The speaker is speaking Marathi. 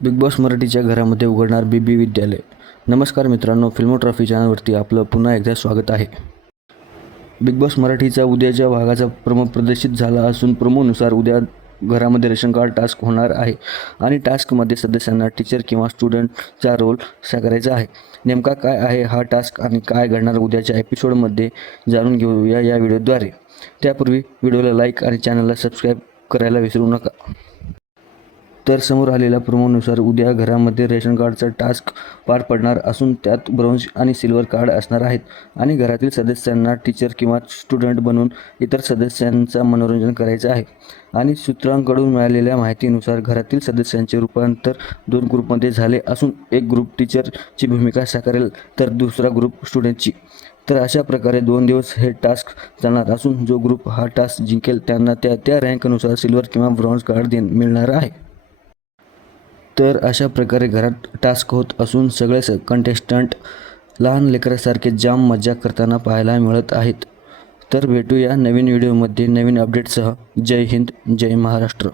बिग बॉस मराठीच्या घरामध्ये उघडणार बीबी विद्यालय. नमस्कार मित्रांनो, फिल्मोग्राफी चॅनलवरती आपलं पुन्हा एकदा स्वागत आहे. बिग बॉस मराठीचा उद्याच्या भागाचा प्रोमो प्रदर्शित झाला असून प्रोमोनुसार उद्या घरामध्ये रेशन कार्ड टास्क होणार आहे आणि टास्कमध्ये सदस्यांना टीचर किंवा स्टुडंटचा रोल साकारायचा आहे. नेमका काय आहे हा टास्क आणि काय घडणार उद्याच्या एपिसोडमध्ये जाणून घेऊया या व्हिडिओद्वारे. त्यापूर्वी व्हिडिओला लाईक आणि चॅनलला सबस्क्राईब करायला विसरू नका. तर समोर आलेल्या प्रोमोनुसार उद्या घरामध्ये रेशन कार्डचा टास्क पार पडणार असून त्यात ब्रॉन्झ आणि सिल्वर कार्ड असणार आहेत आणि घरातील सदस्यांना टीचर किंवा स्टुडंट बनून इतर सदस्यांचा मनोरंजन करायचं आहे. आणि सूत्रांकडून मिळालेल्या माहितीनुसार घरातील सदस्यांचे रूपांतर 2 ग्रुपमध्ये झाले असून एक ग्रुप टीचरची भूमिका साकारेल तर दुसरा ग्रुप स्टुडंटची. तर अशा प्रकारे 2 दिवस हे टास्क चालणार असून जो ग्रुप हा टास्क जिंकेल त्यांना त्या रँकनुसार सिल्वर किंवा ब्रॉन्झ कार्ड मिळणार आहे. तर अशा प्रकारे घरात टास्क होत असून सगळे कंटेस्टंट लहान लेकरासारखे जाम मजा करताना पाहायला मिळत आहेत. तर भेटूया नवीन व्हिडिओमध्ये नवीन अपडेटसह. जय हिंद, जय महाराष्ट्र.